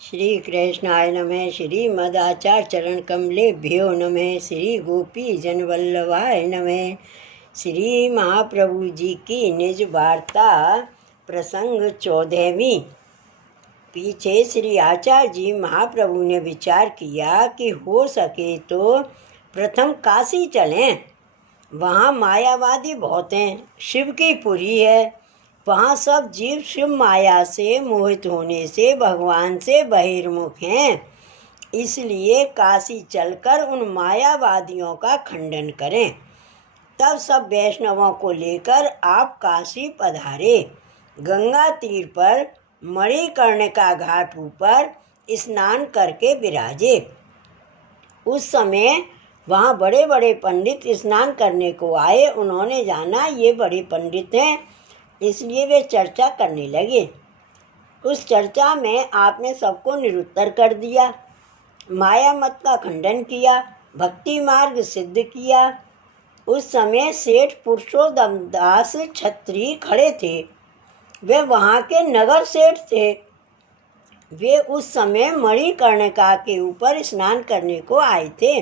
श्री कृष्णाय नमः। श्रीमदाचार्य चरण कमलेभ्यो नमः। श्री गोपी जन वल्लभाय नमः। श्री महाप्रभु जी की निज वार्ता प्रसंग 14वीं। पीछे श्री आचार्य जी महाप्रभु ने विचार किया कि हो सके तो प्रथम काशी चलें। वहाँ मायावादी बहुत हैं, शिव की पुरी है। वहाँ सब जीव शिव माया से मोहित होने से भगवान से बहिर्मुख हैं। इसलिए काशी चलकर उन मायावादियों का खंडन करें। तब सब वैष्णवों को लेकर आप काशी पधारे। गंगा तीर पर मणिकर्णिका घाट ऊपर स्नान करके विराजे। उस समय वहाँ बड़े बड़े पंडित स्नान करने को आए। उन्होंने जाना ये बड़े पंडित हैं, इसलिए वे चर्चा करने लगे। उस चर्चा में आपने सबको निरुत्तर कर दिया, माया मत का खंडन किया, भक्ति मार्ग सिद्ध किया। उस समय सेठ पुरुषोत्तम दास छत्री खड़े थे। वे वहाँ के नगर सेठ थे। वे उस समय मणिकर्णिका के ऊपर स्नान करने को आए थे।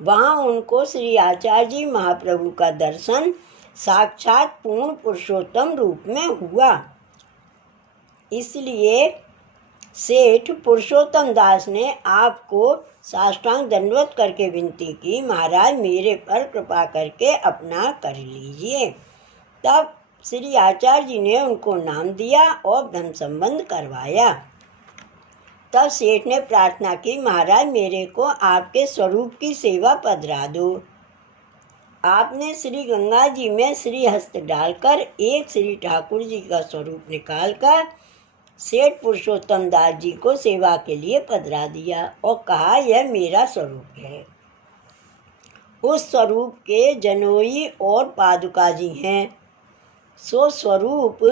वहाँ उनको श्री आचार्य जी महाप्रभु का दर्शन साक्षात पूर्ण पुरुषोत्तम रूप में हुआ। इसलिए सेठ पुरुषोत्तम दास ने आपको साष्टांग दंडवत करके विनती की, महाराज मेरे पर कृपा करके अपना कर लीजिए। तब श्री आचार्य जी ने उनको नाम दिया और धर्म संबंध करवाया। तब सेठ ने प्रार्थना की, महाराज मेरे को आपके स्वरूप की सेवा पधरा दो। आपने श्री गंगा जी में श्री हस्त डालकर एक श्री ठाकुर जी का स्वरूप निकालकर सेठ पुरुषोत्तम दास जी को सेवा के लिए पधरा दिया और कहा यह मेरा स्वरूप है। उस स्वरूप के जनोई और पादुका जी हैं। सो स्वरूप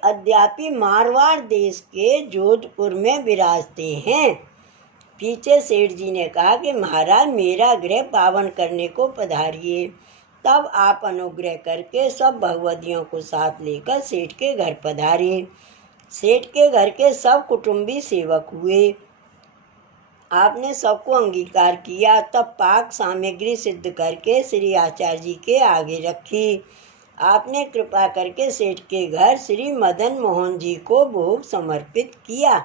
अद्यापि मारवाड़ देश के जोधपुर में विराजते हैं। पीछे सेठ जी ने कहा कि महाराज मेरा गृह पावन करने को पधारिए। तब आप अनुग्रह करके सब भगवतियों को साथ लेकर सेठ के घर पधारे। सेठ के घर के सब कुटुंबी सेवक हुए। आपने सबको अंगीकार किया। तब पाक सामग्री सिद्ध करके श्री आचार्य जी के आगे रखी। आपने कृपा करके सेठ के घर श्री मदन मोहन जी को भोग समर्पित किया।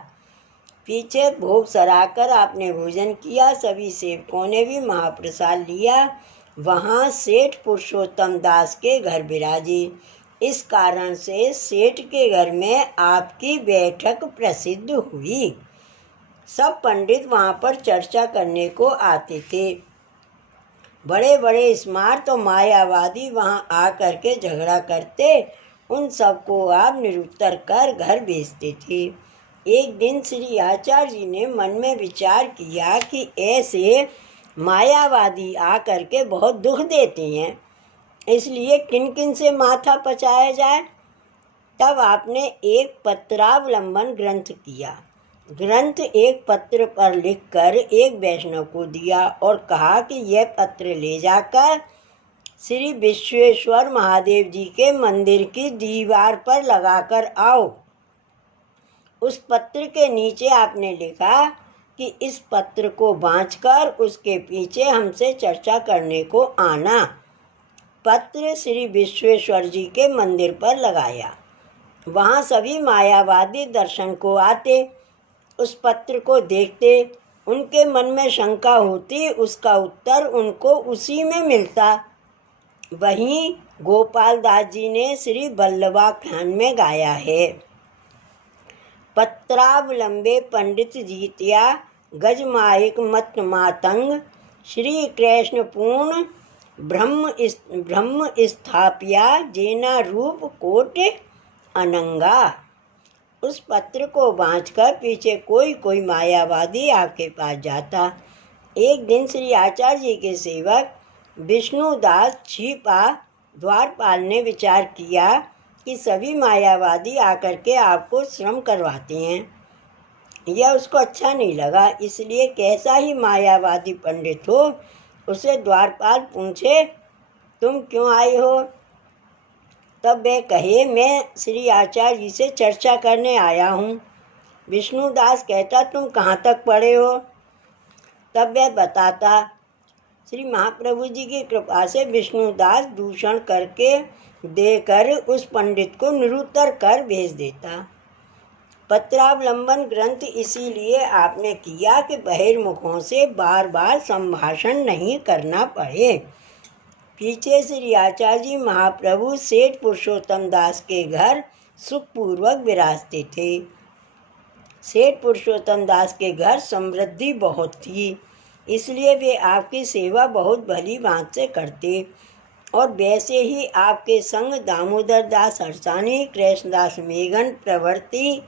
पीछे भोग सराकर आपने भोजन किया। सभी सेवकों ने भी महाप्रसाद लिया। वहाँ सेठ पुरुषोत्तम दास के घर विराजे। इस कारण से सेठ के घर में आपकी बैठक प्रसिद्ध हुई। सब पंडित वहाँ पर चर्चा करने को आते थे। बड़े बड़े स्मार्त और मायावादी वहाँ आकर के झगड़ा करते। उन सबको आप निरुत्तर कर घर भेजते थे। एक दिन श्री आचार्य जी ने मन में विचार किया कि ऐसे मायावादी आकर के बहुत दुख देते हैं, इसलिए किन किन से माथा पचाया जाए। तब आपने एक पत्रावलंबन ग्रंथ किया। ग्रंथ एक पत्र पर लिखकर एक वैष्णव को दिया और कहा कि यह पत्र ले जाकर श्री विश्वेश्वर महादेव जी के मंदिर की दीवार पर लगाकर आओ। उस पत्र के नीचे आपने लिखा कि इस पत्र को बाँचकर उसके पीछे हमसे चर्चा करने को आना। पत्र श्री विश्वेश्वर जी के मंदिर पर लगाया। वहाँ सभी मायावादी दर्शन को आते। उस पत्र को देखते। उनके मन में शंका होती, उसका उत्तर उनको उसी में मिलता। वहीं गोपाल दास जी ने श्री वल्लभाख्यान में गाया है, पत्रावलंबे पंडित जीत्या गजमायिक मत मातंग श्री कृष्ण पूर्ण ब्रह्म स्थापिया जेना रूप कोट अनंगा। उस पत्र को बाँचकर पीछे कोई कोई मायावादी आपके पास जाता। एक दिन श्री आचार्य जी के सेवक विष्णुदास छिपा द्वारपाल ने विचार किया कि सभी मायावादी आकर के आपको श्रम करवाते हैं। यह उसको अच्छा नहीं लगा, इसलिए कैसा ही मायावादी पंडित हो उसे द्वारपाल पूछे, तुम क्यों आए हो? तब वे कहे, मैं श्री आचार्य जी से चर्चा करने आया हूँ। विष्णुदास कहता, तुम कहाँ तक पढ़े हो? तब वह बताता। श्री महाप्रभु जी की कृपा से विष्णुदास दूषण करके देकर उस पंडित को निरुत्तर कर भेज देता। पत्रावलंबन ग्रंथ इसीलिए आपने किया कि बहिर्मुखों से बार बार संभाषण नहीं करना पड़े। पीछे श्री आचार्य जी महाप्रभु सेठ पुरुषोत्तम दास के घर सुखपूर्वक विराजते थे। सेठ पुरुषोत्तम दास के घर समृद्धि बहुत थी, इसलिए वे आपकी सेवा बहुत भली भांति से करते। और वैसे ही आपके संग दामोदर दास हरसानी, कृष्णदास मेघन प्रभृति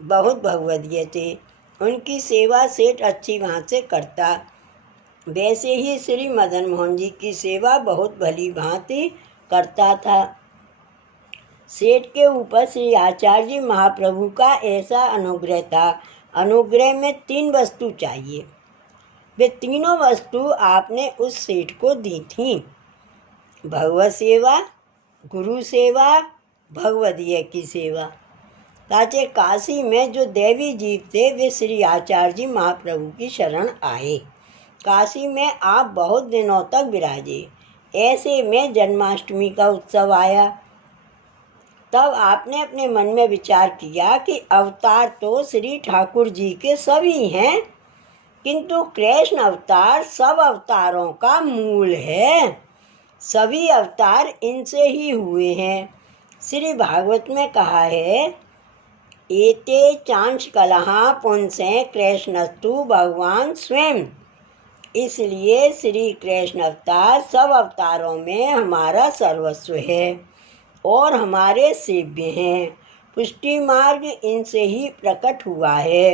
बहुत भगवदीय थे। उनकी सेवा सेठ अच्छी भांति से करता। वैसे ही श्री मदन मोहन जी की सेवा बहुत भली भांति करता था। सेठ के ऊपर श्री आचार्य जी महाप्रभु का ऐसा अनुग्रह था। अनुग्रह में 3 वस्तु चाहिए। वे तीनों वस्तु आपने उस सेठ को दी थीं। भगवत सेवा, गुरु सेवा, भगवदीय की सेवा। ताचे काशी में जो देवी जीव थे वे श्री आचार्य जी महाप्रभु की शरण आए। काशी में आप बहुत दिनों तक विराजे। ऐसे में जन्माष्टमी का उत्सव आया। तब आपने अपने मन में विचार किया कि अवतार तो श्री ठाकुर जी के सभी हैं, किंतु कृष्ण अवतार सब अवतारों का मूल है। सभी अवतार इनसे ही हुए हैं। श्री भागवत में कहा है, एते चांश कलहा पुंसे कृष्णस्तु भगवान स्वयं। इसलिए श्री कृष्ण अवतार सब अवतारों में हमारा सर्वस्व है और हमारे सेव्य हैं। पुष्टि मार्ग इनसे ही प्रकट हुआ है।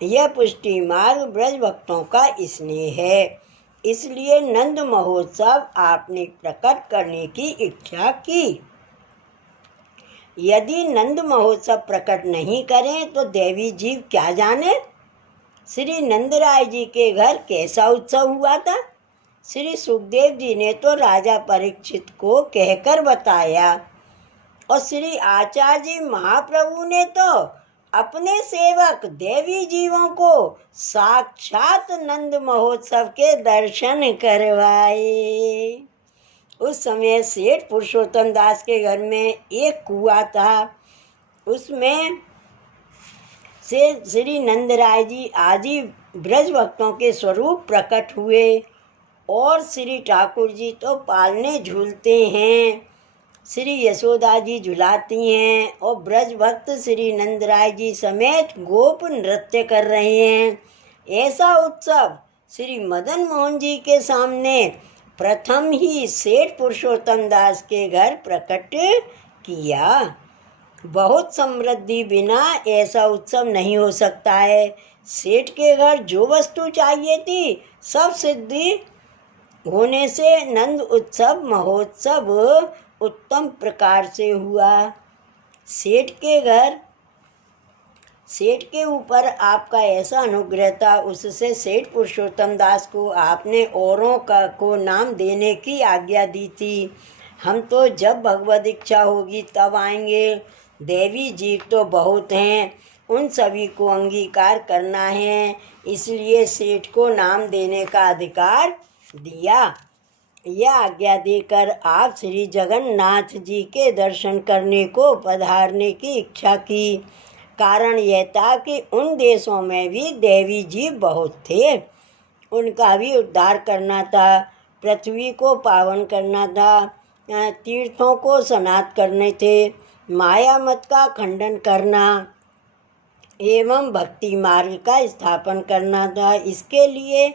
यह पुष्टि मार्ग ब्रज भक्तों का स्नेह है। इसलिए नंद महोत्सव आपने प्रकट करने की इच्छा की। यदि नंद महोत्सव प्रकट नहीं करें तो देवी जीव क्या जाने। श्री नंदराय जी के घर कैसा उत्सव हुआ था। श्री सुखदेव जी ने तो राजा परीक्षित को कहकर बताया और श्री आचार्य जी महाप्रभु ने तो अपने सेवक देवी जीवों को साक्षात नंद महोत्सव के दर्शन करवाए। उस समय सेठ पुरुषोत्तम दास के घर में एक कुआं था। उसमें से श्री नंदराय जी आदि ब्रज भक्तों के स्वरूप प्रकट हुए और श्री ठाकुर जी तो पालने झूलते हैं, श्री यशोदा जी झुलाती हैं और ब्रज भक्त श्री नंदराय जी समेत गोप नृत्य कर रहे हैं। ऐसा उत्सव श्री मदन मोहन जी के सामने प्रथम ही सेठ पुरुषोत्तम दास के घर प्रकट किया। बहुत समृद्धि बिना ऐसा उत्सव नहीं हो सकता है। सेठ के घर जो वस्तु चाहिए थी सब सिद्धि होने से नंद उत्सव महोत्सव उत्तम प्रकार से हुआ। सेठ के ऊपर आपका ऐसा अनुग्रह था, उससे सेठ पुरुषोत्तम दास को आपने औरों को नाम देने की आज्ञा दी थी। हम तो जब भगवद इच्छा होगी तब आएंगे। देवी जीव तो बहुत हैं, उन सभी को अंगीकार करना है, इसलिए सेठ को नाम देने का अधिकार दिया। यह आज्ञा देकर आप श्री जगन्नाथ जी के दर्शन करने को पधारने की इच्छा की। कारण यह था कि उन देशों में भी देवी जीव बहुत थे, उनका भी उद्धार करना था, पृथ्वी को पावन करना था, तीर्थों को स्नात करने थे, माया मत का खंडन करना एवं भक्ति मार्ग का स्थापन करना था। इसके लिए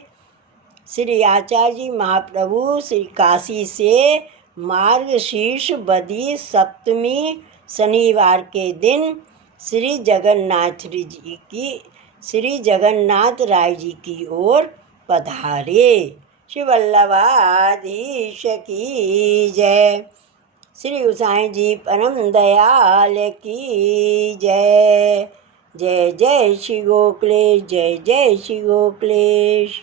श्री आचार्य जी महाप्रभु श्री काशी से मार्गशीर्ष बदी सप्तमी शनिवार के दिन श्री जगन्नाथ राय जी की ओर पधारे। श्री वल्लभाधीश की जय। श्री गोसाई जी परम दयाल की जय। जय जय श्री गोकुलेश, जय जय श्री गोकुलेश।